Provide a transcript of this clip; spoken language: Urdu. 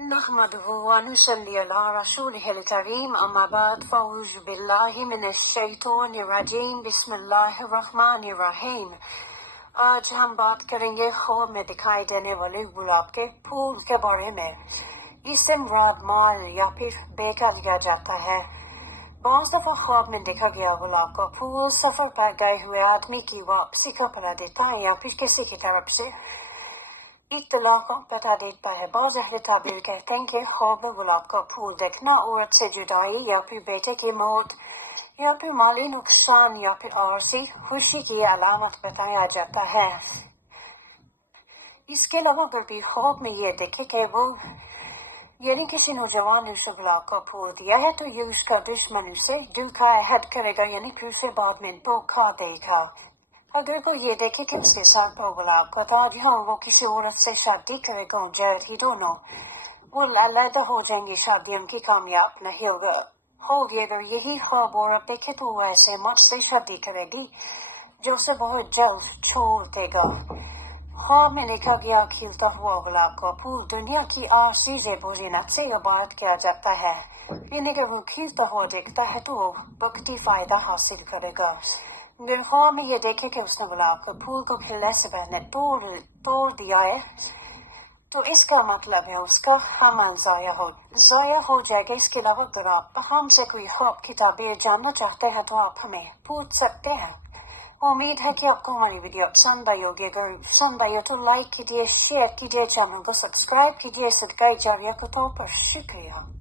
نحمده ونصلي على رسوله الكريم أما بعد فأعوذ بالله من الشیطان الرجیم بسم اللہ الرحمن الرحیم۔ آج ہم بات کریں گے خواب میں دکھائی دینے والے گلاب کے پھول کے بارے میں۔ اس سے مراد مار یا پھر بیکا لیا جاتا ہے۔ بعض دفعہ خواب میں دیکھا گیا گلاب کا پھول سفر پر گئے ہوئے آدمی کی واپسی کا پتہ دیتا ہے یا پھر کسی کی طرف سے اطلاع کا پتہ دیتا ہے۔ بعض اہل تعبیر کہتے ہیں کہ خواب میں گلاب کا پھول دیکھنا عورت سے جدائی یا پھر بیٹے کی موت یا پھر مالی نقصان یا پھر عارضی خوشی کی علامت بتایا جاتا ہے۔ اس کے علاوہ اگر بھی خواب میں یہ دیکھے کہ وہ یعنی کسی نوجوان نے اسے گلاب کا پھول دیا ہے تو یہ اس کا دشمن اسے دل کا عہد کرے گا یعنی پھر سے بعد میں دھوکہ دے گا۔ اگر کوئی یہ دیکھے کہ اس کے ساتھ پر گلاب کا تاج ہے اور وہ کسی عورت سے شادی کرے گا جلد ہی دونوں وہ علیحدہ ہو جائیں گی، شادی ان کی کامیاب نہیں ہوگی اگر یہی خواب عورت دیکھے تو وہ ایسے مرد سے شادی کرے گی جو اسے بہت جلد چھوڑ دے گا۔ خواب میں دیکھا گیا کھلتا ہوا گلاب کا پھول دنیا کی عارضی زیب و زینت سے عبادت کیا جاتا ہے، یعنی اگر وہ کھلتا ہوا دیکھتا ہے تو وہ وقتی فائدہ حاصل کرے گا۔ اگر خواب میں یہ دیکھے کہ اس نے گلاب کے پھول کو کھلنے سے پہلے توڑ دیا ہے تو اس کا مطلب ہے اس کا عمل ضائع ہو جائے گا۔ اس کے علاوہ اگر آپ ہم سے کوئی خواب کی تعبیر جاننا چاہتے ہیں تو آپ ہمیں پوچھ سکتے ہیں۔ امید ہے کہ آپ کو ہماری ویڈیو پسند آئی ہوگی۔ اگر پسند آئی ہو تو لائک کیجیے، شیئر کیجیے، چینل کو سبسکرائب کیجیے۔ صدقہ جاریہ کے طور پر شکریہ۔